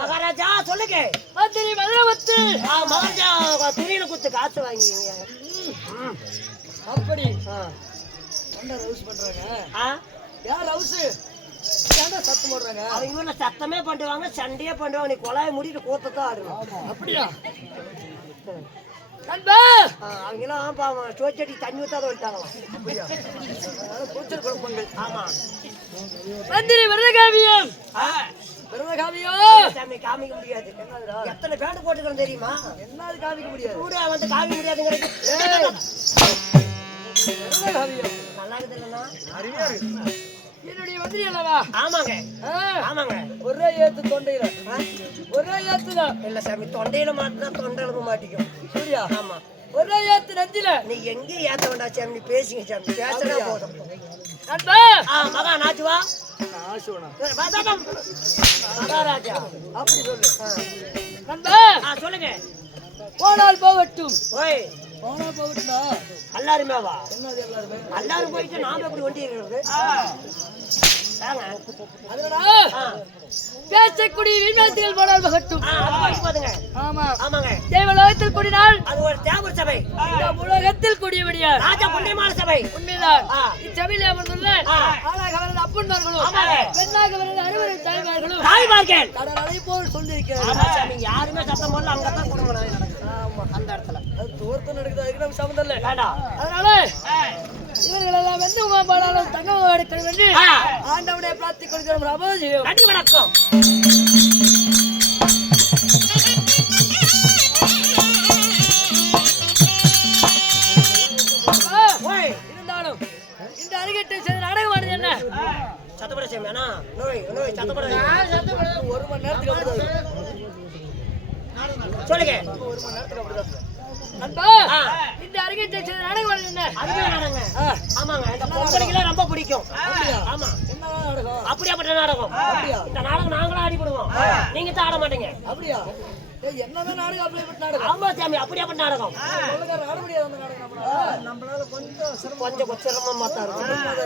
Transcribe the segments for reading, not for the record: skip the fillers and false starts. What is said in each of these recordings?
மகாராஜா சொல்லுங்க. மந்திரி மதுரவத்து மகாராஜா துணியில குத்து காசு வாங்கிங்க. அப்படி ரவுஸ் பண்றாங்க. யார் ரவுஸ்? சத்தம் போடுறாங்க. அவங்க சத்தமே பண்ணுவாங்க, சண்டையே பண்ணுவாங்க. நீ கொலாய முடிட்டு கூத்தத்தான் ஆடுவாங்க. அப்படியா? அவங்கெல்லாம் பாவம் சோச்சடி தண்ணி ஊத்தாத வந்துட்டாங்களாம். கூச்சல் குழப்பங்கள். ஆமா. மந்திரி விரதகாவியம். சாமி காமிக்க முடியாது. எத்தனை பேண்ட் போட்டுக்கிறோம் தெரியுமா? என்ன காமிக்க முடியாது? கூட வந்து காமிக்க முடியாதுங்கிறது. நல்லா இருக்குது இல்லைன்னா? அருமையா இருக்கு. என்னுடைய மந்திரி அல்லவா? ஆமாங்க ஆமாங்க. ஒரே ஏத்து தொண்டையில, ஒரே ஏத்துல இல்ல சாமி, தொண்டையில மாட்டினா தொண்டலுக்கு மாட்டிக்கும். சரியா? ஆமா. ஒரே ஏத்து நெஞ்சில. நீ எங்கேயும் ஏத்த வேண்டாம் சாமி, நீ பேசுங்க சாமி. பேசினா போதும். மகா நாச்சுவா மகாராஜா அப்படி சொல்லு. சொல்லுங்க. போனால் போகட்டும். ஓய் போனால் போகட்டும்டா. எல்லாருமே வா. என்னது எல்லாருமே? எல்லாரும் போயிட்டு நாம எப்படி வண்டி இருக்கிறது? பேசக்கூடிய விஞ்ஞானத்தில் போனால் போகட்டும். ஆமா ஆமாங்க. தேவலோகத்தில் கூடினால் அது ஒரு தேவர் சபை. உலகத்தில் கூடியபடியார் ராஜா புண்ணியமான சபை. உண்மைதான். இச்சபையில் அமர்ந்துள்ள ஆளாக வளர்ந்த அப்பன்மார்களும் பெண்ணாக வளர்ந்த அறுவரை தாய்மார்களும் கடல் அலை போல் சொல்லியிருக்கிறார். யாருமே சத்தம் போடல, அங்கதான் குடும்பம் நடக்குது. அந்த இடத்துல தூரத்தில் நடக்குது. அதுக்கு நம்ம சம்மந்தம் இல்லை. அதனால இவர்கள் எல்லாம் வந்து உமாபாலும் தங்கம் எடுக்கிறது என்று ஆண்டவனை பிரார்த்திக் கொள்கிறோம். ராமஜெயம். நன்றி வணக்கம். இருந்தாலும் இந்த அருகேட்டை செய்த நாடகமானது என்ன? சத்தப்பட சேமியானா? நோய் நோய் சத்தப்பட. ஒரு மணி நேரத்துக்கு அப்படிதான் சொல்லுங்க. ஒரு மணி நேரத்துக்கு அப்படிதான். இந்த அருகேட்டை செய்த நாடகமானது என்ன? ஆமாங்க. இந்த பொம்பளைக்கெல்லாம் ரொம்ப பிடிக்கும். ஆமா. என்ன நாடகம்? அப்படியாப்பட்ட நாடகம். இந்த நாடகம் நாங்களும் ஆடிப்படுவோம். நீங்க தான் ஆட மாட்டீங்க. அப்படியா? என்னதான் நாடகம்? அப்படியாப்பட்ட நாடகம். ஆமா சாமி, அப்படியாப்பட்ட நாடகம். ஆட முடியாது அந்த நாடகம். நம்மளால கொஞ்சம் சிரமமா தான்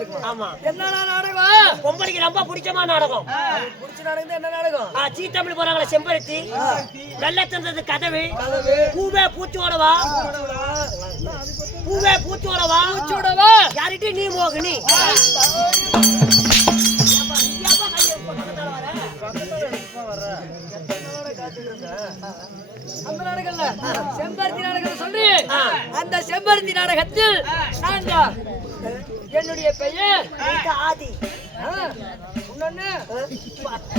இருக்கும். ஆமா. என்ன நாடகம்? பொம்பளைக்கு ரொம்ப பிடிச்சமான நாடகம். பிடிச்ச நாடகம் என்ன நாடகம்? சீ தமிழ் போறாங்களே செம்பருத்தி, வெள்ளத்தந்தது கதவு, பூவே பூச்சோடவா, பூவே பூச்சோடவா, பூச்சோடவா யார்கிட்ட நீ மோகினி. அந்த நாடகம்ல செம்பருத்தி நாடகம் சொல்லி, அந்த செம்பருத்தி நாடகத்தில் என்னுடைய பெயர் ஆதி.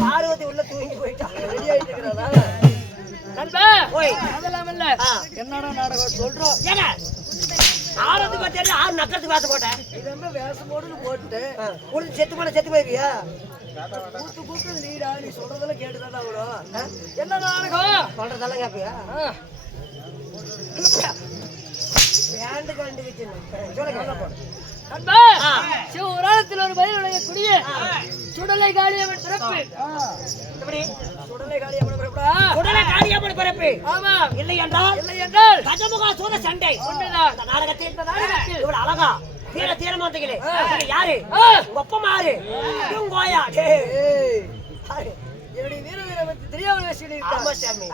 பார்வதி உள்ள தூங்கி போயிட்டா. ரெடி ஆயிட்டு இருக்கிறதா நண்பா? அதெல்லாம் இல்ல. என்னடா நாடகம் சொல்றோம்? ஏங்க ஆறதுக்கு பத்தி ஆறு நக்கத்துக்கு வேசம் போட்டேன். இது என்ன வேஷம் போடுன்னு போட்டு உனக்கு செத்து போன செத்து போயிருவியா? கூத்து கூத்து நீடா, நீ சொல்றதெல்லாம் கேட்டுதான்டா வரும். என்ன நாடகம்? சொல்றதெல்லாம் கேப்பியா? வேண்டுக்கு வேண்டுக்கு சொல்லுங்க. சிவபுராணத்தில் ஒரு மயில் உலகக்கூடிய சுடலை காளியம்மன் பிறப்பு. எப்படி சுடலை காளியம்மன் பிறப்பா? சுடலை காளியம்மன் பிறப்பு. ஆமா. இல்லை என்றால் கஜமுகாசுர சண்டை. உண்மைதான். இந்த நாடகத்தில் இவ்வளவு அழகா தீர தீரமா வந்தீங்களே, யாரு? உங்க அப்பா மாறு கோயா. என்னுடைய வீர வீர தெரியாமல் சாமி.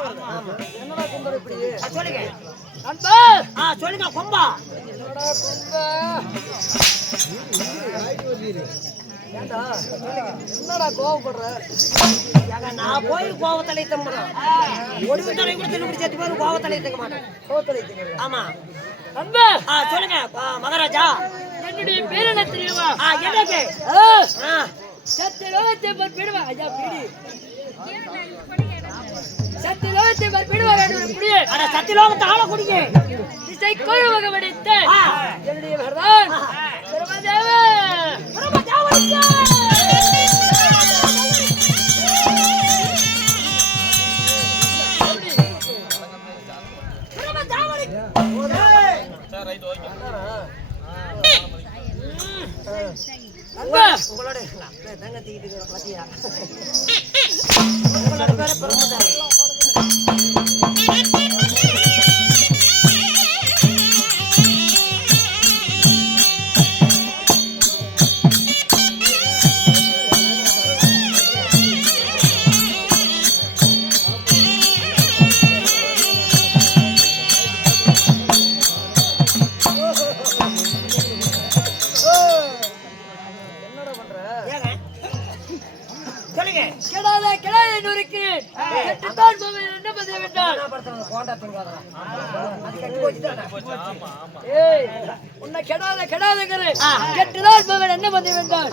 என்னடா கும்பல் இப்படி சொல்லுங்க நண்பா சொல்லுங்க கொம்பா என்னடா கும்பா ஏண்டா என்னடா கோவப்படுற நான் போய் கோவத்தலை தம்புறேன் ஒடுவு தலை கூட திருப்பி சேர்த்து போய் கோவத்தலை தங்க மாட்டேன் கோவத்தலை தங்க ஆமா நண்பா சொல்லுங்க மகாராஜா என்னுடைய பேர் என்ன தெரியுமா எனக்கு சத்தியலோகத்தை பற்பிடுவா ஐயா பிடி சத்தியலோகத்தை பற்பிடுவா வேண்டும் புடியே அட சத்தியலோகத்தை ஆள குடியே இசை கோழுவக வடித்த என்னுடைய வரதான் பிரமதேவ உங்களோட தங்கத்திக்கிட்டு பாத்தியா உங்களோட பேர பிரமதாரி உன்னை கெடாத கெடாதங்கிறேன் கெட்டுதான் மகன் என்ன பண்ணி வேண்டாம்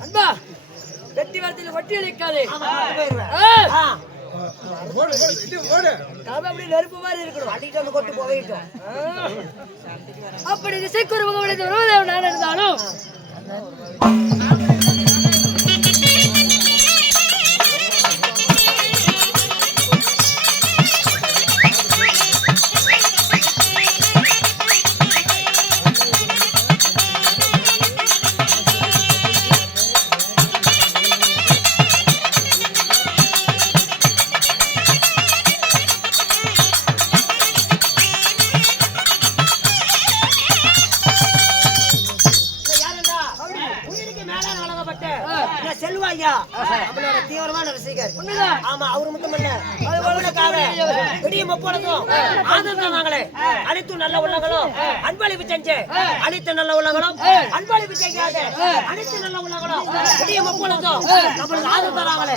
அன்பா வெட்டி வரத்தில் ஒட்டி அளிக்காது அப்படி நெருப்பு மாதிரி இருக்கணும் அடிட்டு வந்து கொட்டு போயிட்டோம் அப்படி திசைக்கு ஒரு முகம் நான் இருந்தாலும் செல்வாயா அவனோட தீவிரமான ரசிகர் ஆமா அவரு மட்டுமல்ல பெரிய முப்பொழுதும் ஆதரவாங்களே அனைத்து நல்ல உள்ளங்களும் அன்பளிப்பு செஞ்சு அனைத்து நல்ல உள்ளங்களும் அன்பளிப்பு செய்யாத அனைத்து நல்ல உள்ளங்களும் பெரிய முப்பொழுதும் நம்மளுக்கு ஆதரவு தராங்களே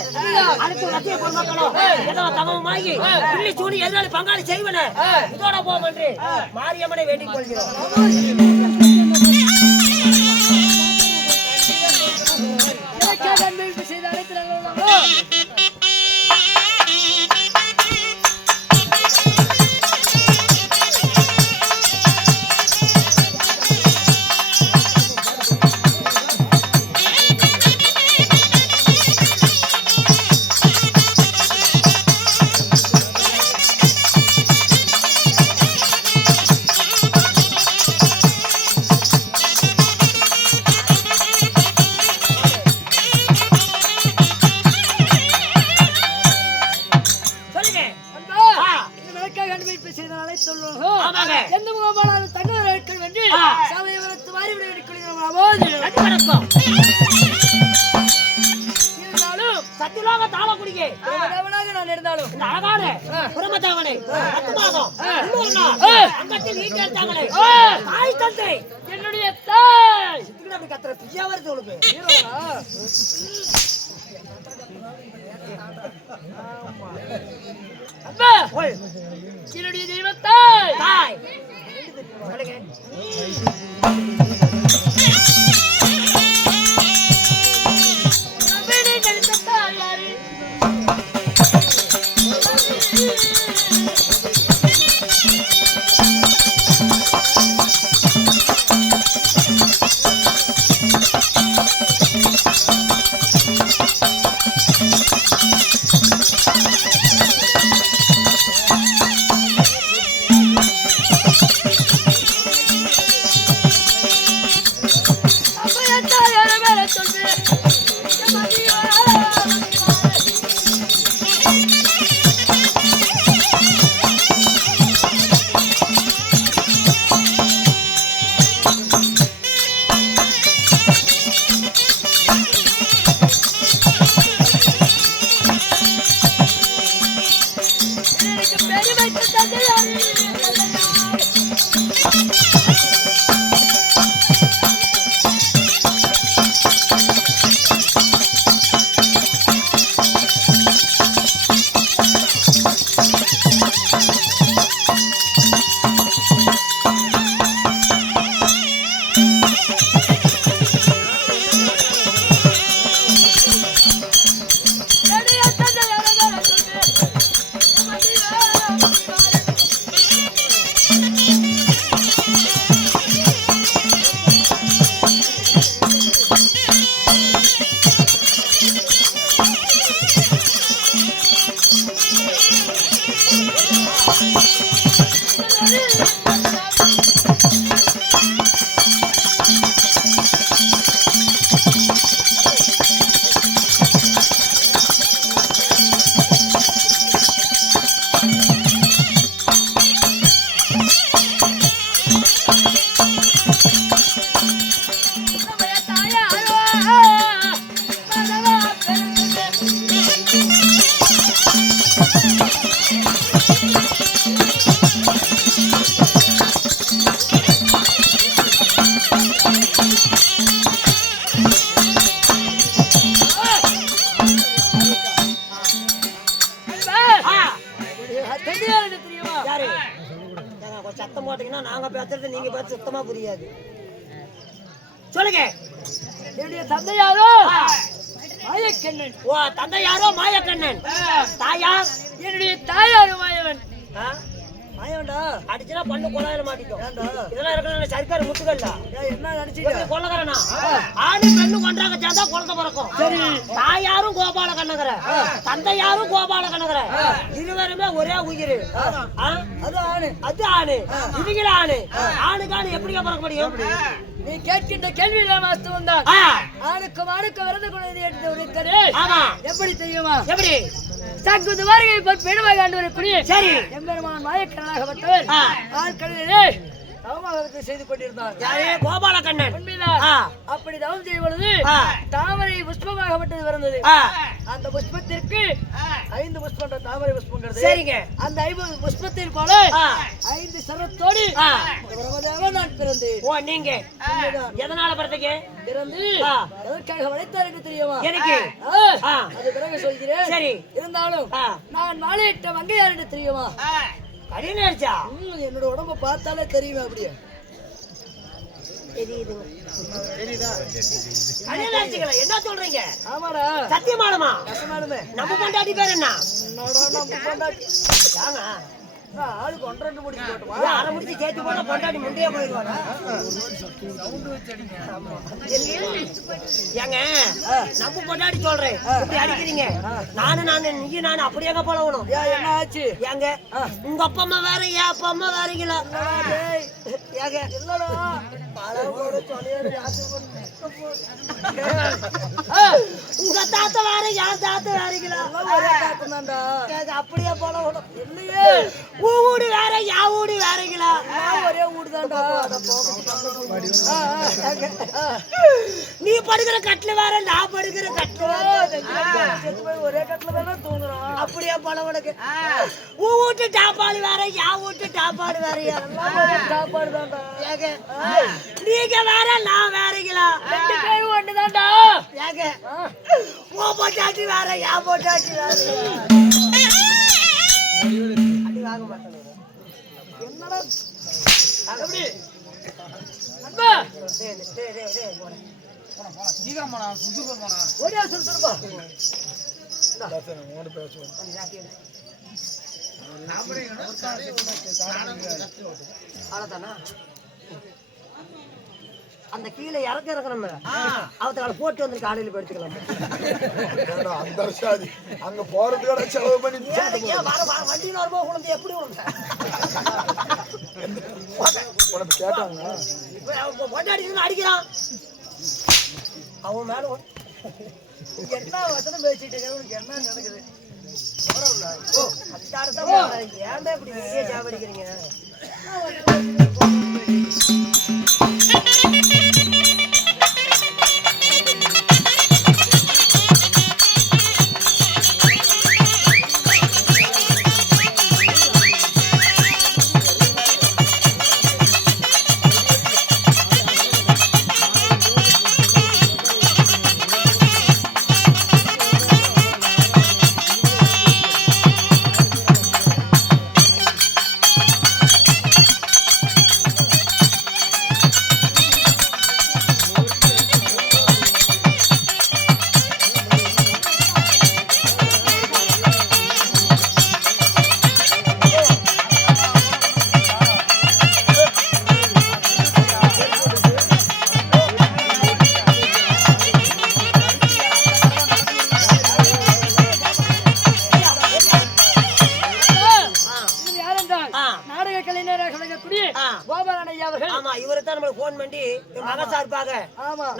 அனைத்து ரசிக பொதுமக்களும் ஏதோ தகவமாகி பிள்ளை சூடி எதிராளி பங்காளி செய்வன இதோட போவோம் என்று மாரியம்மனை வேண்டிக் கொள்கிறோம். சத்தியலோக தாளக்குடியே நான் இருந்தாலும் இந்த அழகான பிரமதாவனை அங்கத்தில் வீட்டு எடுத்தாங்களே தாய் தந்தை என்னுடைய தாய் அப்படி கத்துற பிரியா வருது உனக்கு என்னுடைய தெய்வத்தாய் தாய் தெரியுமா யாரு சத்தம் போட்டீங்கன்னா நாங்க பேசுறது நீங்க பேச சுத்தமா புரியாது. சொல்லுங்க. என்னுடைய தந்தையாரோ மாயக்கண்ணன். ஓ தந்தையாரோ மாயக்கண்ணன். தாயார் என்னுடைய தாயாரோ மாயவன். மாயவன்டா அடிச்சுனா பண்ணு கொலையில மாட்டிக்கும். இதெல்லாம் இருக்கிற சர்க்கார் முட்டுகள்ல என்ன நினைச்சீங்க? கொள்ளக்காரனா ஆணு பெண்ணு கொன்றாங்க சேர்ந்தா குழந்தை பிறக்கும். சரி தாயாரும் கோபால கண்ணகர தந்தையாரும் கோபால கண்ணகர இருவருமே ஒரே உயிர். அது ஆணு இவங்கள ஆணு ஆணுக்கு ஆணு எப்படி பிறக்க முடியும்? நீ கேட்கின்ற கேள்வி வாஸ்தவம் தான். ஆணுக்கும் ஆணுக்கும் விரத குழந்தை எடுத்து உரைத்தது எப்படி தெரியுமா? எப்படி சங்குது வாரிகை பெருமாள் ஆண்டு வரக்கூடிய சரி எம்பெருமான் மாயக்கண்ணனாகப்பட்டவர் ஆழ்கடலிலே தவமாக செய்து கொண்டிருந்தார். யாரே கோபால கண்ணன். உண்மைதான். அப்படி தவம் செய்யும் பொழுது தாமரை புஷ்பமாகப்பட்டது பிறந்தது. அந்த புஷ்பத்திற்கு 5 புஷ்பம் தாமரை புஷ்பங்கிறது. சரிங்க. அந்த 5 புஷ்பத்தின் போல 5 சரத்தோடு பிரமதேவன் நான் பிறந்தேன். ஓ நீங்க எதனால பிறந்தீங்க? பிறந்து எதற்காக வளைத்தார் என்று தெரியுமா? எனக்கு அது பிறகு சொல்கிறேன். சரி இருந்தாலும் நான் மாலையிட்ட மங்கையார் என்று தெரியுமா? கடினர்ஜா என்னோட உடம்ப பார்த்தாலே தெரியுமே. அப்படியே என்ன சொல்றீங்க? ஆமாடா சத்தியமானமா? கசமானமே. நம்ம பொண்டாட்டி பேர் என்ன? நம்ம பொண்டாட்டி ஆளுக்கு 1-2 முடிச்சு போட்டுமா? அரை முடிச்சு சேர்த்து போனா பொண்டாட்டி முண்டையே போயிடுவாடா. ஏங்க நம்ம பொண்டாட்டி சொல்றேன் இப்படி அடிக்கிறீங்க. நானு நீ அப்படியேங்க பழகணும். என்ன ஆச்சு? ஏங்க உங்க அப்பா அம்மா வேற என் அப்பா அம்மா வேறீங்களா? ஏங்க இல்லடா உங்க தாத்தா வேற என் தாத்தா வேறீங்களா? ஒரே தாத்தம் தான்டா. அப்படியே பழகணும். இல்லையே ஊடு வேற யா ஊடு வேறீங்களா? ஒரே ஊடு தான்டா. நீ படுக்கிற கட்டில வேற நான் படுக்கிற கட்டில ஒரே கட்டில தானே தூங்குறோம். அப்படியே பழம் உனக்கு. வீட்டு டாப்பாடு வேற யா வீட்டு டாப்பாடு வேறையா? சாப்பாடு தான்டா. நீங்க வேற நான் வேறீங்களா? 2 பேரும் ஒண்ணு தான்டா. ஏங்க ஓ பொட்டாட்டி வேற யா பொட்டாட்டி வேற அடி வாங்க மாட்டேன். என்னடா அப்படி அன்பா சீக்கிரமாடா சுசுக்கு போனா ஒரே சுறுசுறுப்பா அவ்வளவுதானா? அந்த கீழே இறக்கணும் அவத்தால போட்டு வந்து காலையில படுத்துக்கலாம். அங்க போறதுக்கு செலவு பண்ணி வண்டியில வரும்போது குழந்தை எப்படி கேட்டாங்க கொண்டாடி அடிக்கிறான். அவன் மேல என்ன வசனம் பேசிட்டு உனக்கு என்ன நடக்குது? ஏன்டா இப்படி நீங்க சாவடிக்கிறீங்க?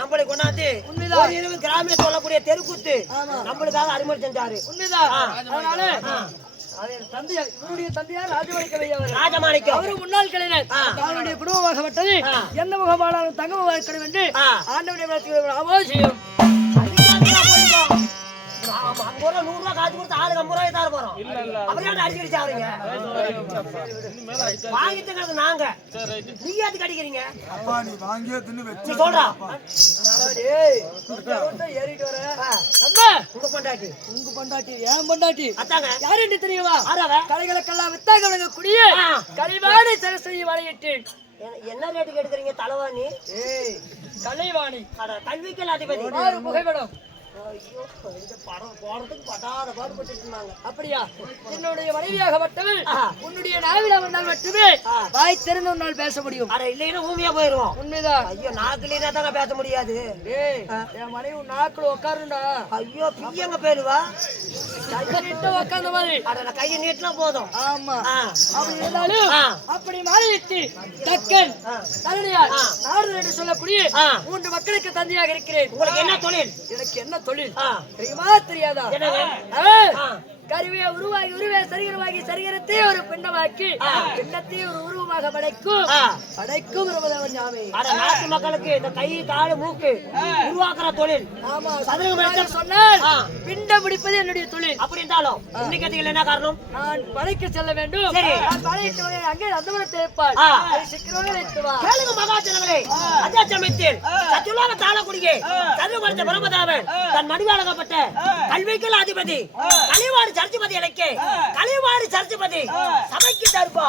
நம்மளை கொண்டாந்து கிராமிய சொல்லக்கூடிய தெருக்கூத்து நம்மளுக்காக அறிமுறை செஞ்சாரு. ராஜமாணிக்கம் அவரு முன்னாள் கலைஞர். அவருடைய குடும்பமாகப்பட்டது எந்த முகமானாலும் தங்க வாழ்க்கை என்று ஆண்டவனுடைய அவசியம். ஆமா, 50 ரூபா 100 ரூபா காசு கொடுத்து ஆளுக்கு 50 ரூபாய் தர போறோம். அப்புறம் ஏன்டா அடிச்சு சாவறீங்க? வாங்கி திங்கிறது நாங்க. நீங்க எதுக்கு அடிக்கிறீங்க? அப்பா நீ வாங்கியே தின்னு நீ வச்சு சொல்றா. டேய் ஏறிட்டு வர அண்ணா உங்க பொண்டாட்டி. உங்க பொண்டாட்டி ஏன் பொண்டாட்டி அதாங்க. யாரு என்று தெரியுமா? ஆறாவ. கலைகளுக்கெல்லாம் வித்தாக விளங்கக்கூடிய ஆ. கலைவாணி சரஸ்வதி வளையிட்டேன். என்ன ரேட்டுக்கு எடுக்கிறீங்க தலைவாணி? ஏய் கலைவாணி அட கல்விக்கல் அதிபதி. மாறு புகைப்படம். ஐயோ, இந்த படம் போறதுக்கு படாத பாடுபட்டு இருந்தாங்க. அப்படியா? என்னுடைய மனைவியாகப்பட்டவள் ஆ. உன்னுடைய நாவில வந்தால் மட்டுமே ஆ. வாய் திறந்து உன்னால் பேச முடியும். அட இல்லைன்னா ஊமையா போயிருவோம். உண்மைதான். ஐயோ, நாக்குலீனா தாங்க பேச முடியாது. ஏய் என் மனைவி உன் நாக்குல உட்காருண்டா. ஐயோ, பிய்யங்க பேருவா. கையிட்டு உட்கார்ந்த மாதிரி. அட நான் கையை நீட்டினா போதும். ஆமா ஆ. அப்படி இருந்தாலும் ஆ. அப்படி மாறிவிட்டு தக்கன் தரணியார் ஆ. நாடு என்று சொல்லக்கூடிய ஆ. 3 மக்களுக்கு தந்தையாக இருக்கிறேன். உங்களுக்கு என்ன தொழில்? எனக்கு என்ன தொழில் ஆ. தெரியுமா தெரியாதா? என்னங்க? ஆ. ஆ. கருவியை உருவே சரிகரத்தை ஒரு பிண்டமாக்கி பிண்டத்தை ஒரு உருவமாக படைக்கும் ஆ. படைக்கும் பிரபதவன் ஞாபகம். அட நாட்டு மக்களுக்கு இந்த கை காலு மூக்கு உருவாக்குற தொழில். ஆமா சதுரங்க சதுரமாக சொன்னால் ஆ. பிண்டம் பிடிப்பது என்னுடைய தொழில். அப்படி இருந்தாலும் இன்னைக்கு அதுக்கு என்ன காரணம்? நான் படைக்க செல்ல வேண்டும். சரி. நான் படையிட்டு வந்து அங்கே அந்தமரத்தை இருப்பாள். ஆ. அதை சீக்கிரமாக வைத்து வா. கேளுங்க மகாஜனங்களே, அதே சமயத்தில் சத்துலாக தாளக்குடியே சதுரமடுத்த பிரமதாவன் தன் மடிவாளகப்பட்ட கல்விக்கல் அதிபதி கலிவாடி சர்ச்சிபதி இலக்கே கலிவாடி சர்ச்சிபதி சபைக்கு தருப்பா.